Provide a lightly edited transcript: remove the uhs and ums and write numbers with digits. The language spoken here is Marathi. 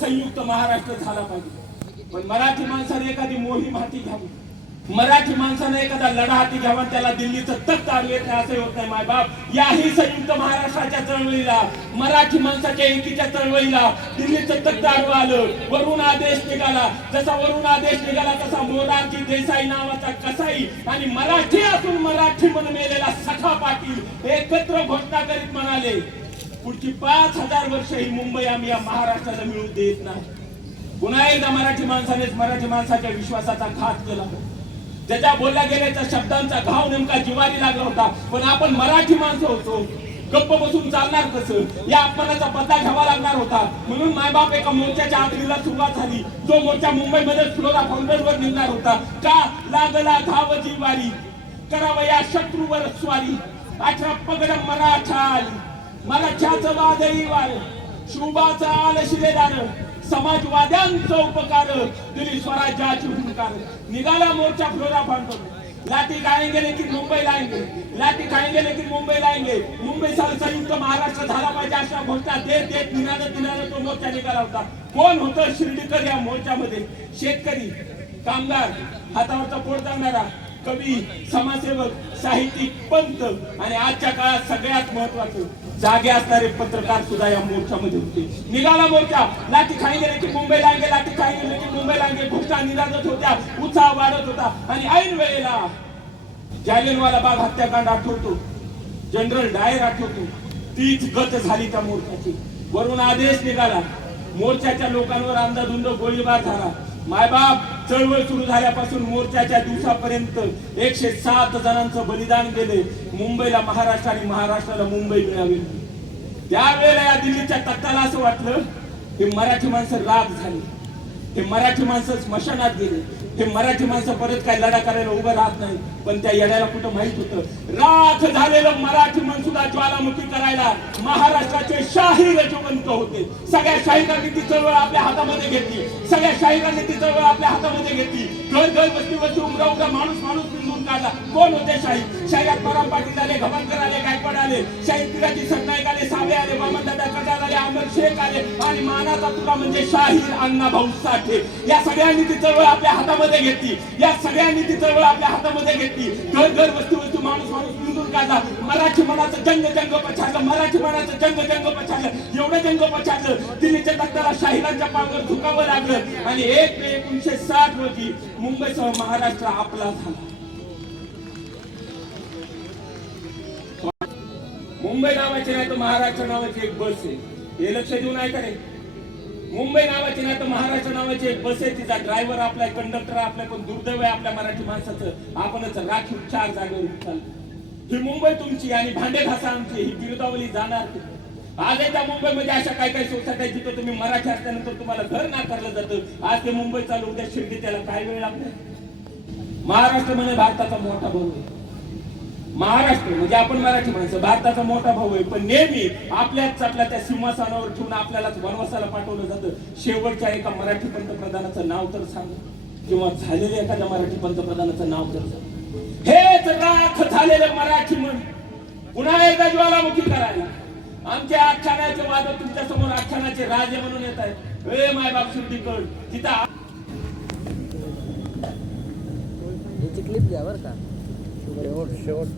संयुक्त महाराष्ट्र झाला पाहिजे, पण मराठी माणसाने एखादी मोहीम हाती घ्यावी, मराठी माणसाने एखादा लढा हाती घ्यावा, त्याला दिल्लीचं तख्त आलं येत नाही असं होत नाही मायबाप. याही संयुक्त महाराष्ट्राच्या चळवळीला, मराठी माणसाच्या एकीच्या चळवळीला दिल्लीचं तख्त आडवं आलं, वरून आदेश निघाला. जसा वरून आदेश निघाला तसा मोरारजी देसाई नावाचा कसाई आणि मराठी असून मराठी म्हणून मेलेला सखा पाटील एकत्र घोषणा करीत म्हणाले, पुढची 5000 वर्ष ही मुंबई आम्ही या महाराष्ट्राला मिळून देत नाही. पुन्हा एकदा मराठी माणसानेच मराठी माणसाच्या विश्वासाचा घात केला. ज्याच्या बोलल्या गेल्याच्या शब्दांचा घाव नेमका जिवारी लागला होता. पण आपण मराठी माणसं होतो, गप्प बसून चालणार कसं? या अपमानाचा बदला घ्यावा लागणार होता. म्हणून मायबाप एका मोर्चाच्या आखरीला सुरुवात झाली. जो मोर्चा मुंबईमध्ये फ्लोरा फाउंडरवर निघणार होता. का लागला घाव जिवारी, करावं या शत्रूवर स्वारी, 18 पगड मराठा आली, मराठ्याचं वादळी वार, शुभाचा आल शिलेदार, समाजवाद्यांचा उपकार, दिली स्वराज्याची हुंकार. निघाला मोर्चा फ्लोरा फाउंडर, लाठी खाएंगे लेकिन मुंबई लाएंगे, लाठी खाएंगे लेकिन मुंबई लाएंगे. मुंबई संयुक्त महाराष्ट्र झाला पाहिजे अशा घोषणा देत देत निघालं तो मोर्चा निघाला होता. कोण होतं शिर्डीकर या मोर्चामध्ये? शेतकरी, कामगार, हातावरचा पोट जाणारा, कवी, समाजसेवक, साहित्यिक, पंत आणि आजच्या काळात सगळ्यात महत्वाचं जागे असणारे पत्रकार सुद्धा या मोर्चामध्ये होते. निघाला मोर्चा, लाठी खाएंगे लेकिन मुंबई लाएंगे, लाठी खाएंगे लेकिन मुंबई लाएंगे घोषणा निघत होत्या, उत्साह वाढत होता. आणि ऐन वेळेला जालियनवाला बाग हत्याकांड आठवतो, जनरल डायर आठवतो, तीच गत झाली त्या मोर्चाची. वरून आदेश निघाला, मोर्चाच्या लोकांवर अंधाधुंद गोळीबार झाला. मायबाप, चळवळ सुरू झाल्यापासून मोर्चाच्या दिवसापर्यंत 107 जणांचं बलिदान गेले. मुंबईला महाराष्ट्र आणि महाराष्ट्राला मुंबई मिळावी. त्यावेळेला या दिल्लीच्या तख्ताला असं वाटलं हे मराठी माणसं राग झाली, हे मराठी माणसं स्मशानात गेले, हे मराठी माणसं परत काय लढा करायला उभं राहत नाही. पण त्या येण्याला कुठं माहित होतं, राख झालेलं मराठी मन सुद्धा ज्वालामुखी करायला महाराष्ट्राचे शाहीर जिवंत होते. सगळ्या शाहिरांनी ती चळवळ आपल्या हातामध्ये घेतली, सगळ्या शाहिरांनी ती चळवळ आपल्या हातामध्ये घेतली. घर घर वस्ती वस्ती उमरा उमरा माणूस माणूस पिंजून काढला. कोण होते शाहीर? शाहिरात परम पाटील आले, घबांकर आले, गायकवाड आले, शाहीर पिराजी सरनाईक आले, सावे आले, वामनदादा कटार आले, अमर शेख आले आणि मानाचा तुला म्हणजे शाहीर अण्णाभाऊ साठे. या सगळ्यांनी ती चळवळ आपल्या हातामध्ये घेतली, या सगळ्यांनी ती चळवळ आपल्या हातामध्ये घेतली. घर घर वस्तू वस्तू माणूस माणूस पिंजून काढला. मराठी मनाचं जंग जंग पछाडलं, मराठी मनाचं जंग जंग पछाडलं. एवढं जंग पछाडलं, दिल्लीच्या तख्ताला शाहिरांच्या पायावर झुकावं लागलं. आणि 1 मे 1960 रोजी मुंबईसह महाराष्ट्र आपला झाला. मुंबई नावाची नाही तर महाराष्ट्र नावाची एक बस आहे, हे लक्ष देऊन ऐका रे. मुंबई नावाची नाही तर महाराष्ट्र नावाची एक बस आहे, तिचा ड्रायव्हर आपला, कंडक्टर आपला. पण दुर्दैव आहे आपल्या मराठी माणसाचं, आपणच राखीव 4 जागेवर चालतो. ही मुंबई तुमची आणि भांडे घासा आमची, ही बिरुदावली जाणार. आज त्या मुंबईमध्ये अशा काही काही सोसायट्या जिथं तुम्ही मराठी असल्यानंतर तुम्हाला घर नाकारलं जातं. आज ते मुंबई चालू, उद्या शिर्डी, त्याला काय वेळ लागतो? महाराष्ट्र म्हणजे भारताचा मोठा भाऊ आहे. महाराष्ट्र म्हणजे आपण मराठी माणसं भारताचा मोठा भाऊ आहे. पण नेहमी आपल्याच आपल्या त्या सिंहासनावर ठेवून आपल्यालाच वनवासाला पाठवलं जातं. शेवटच्या एका मराठी पंतप्रधानाचं नाव तर सांग, किंवा झालेल्या एखाद्या मराठी पंतप्रधानाचं नाव तर सांग. हेच राख झालेलं मराठी म्हण पुन्हा एकदा ज्वालामुखी करायला. आमचे आख्यानाचे वाद तुमच्या समोर आख्यानाचे राजे म्हणून येत आहेत. ए मायबाप शिर्डीकर, तिथं क्लिप घ्या बरं का, शेवट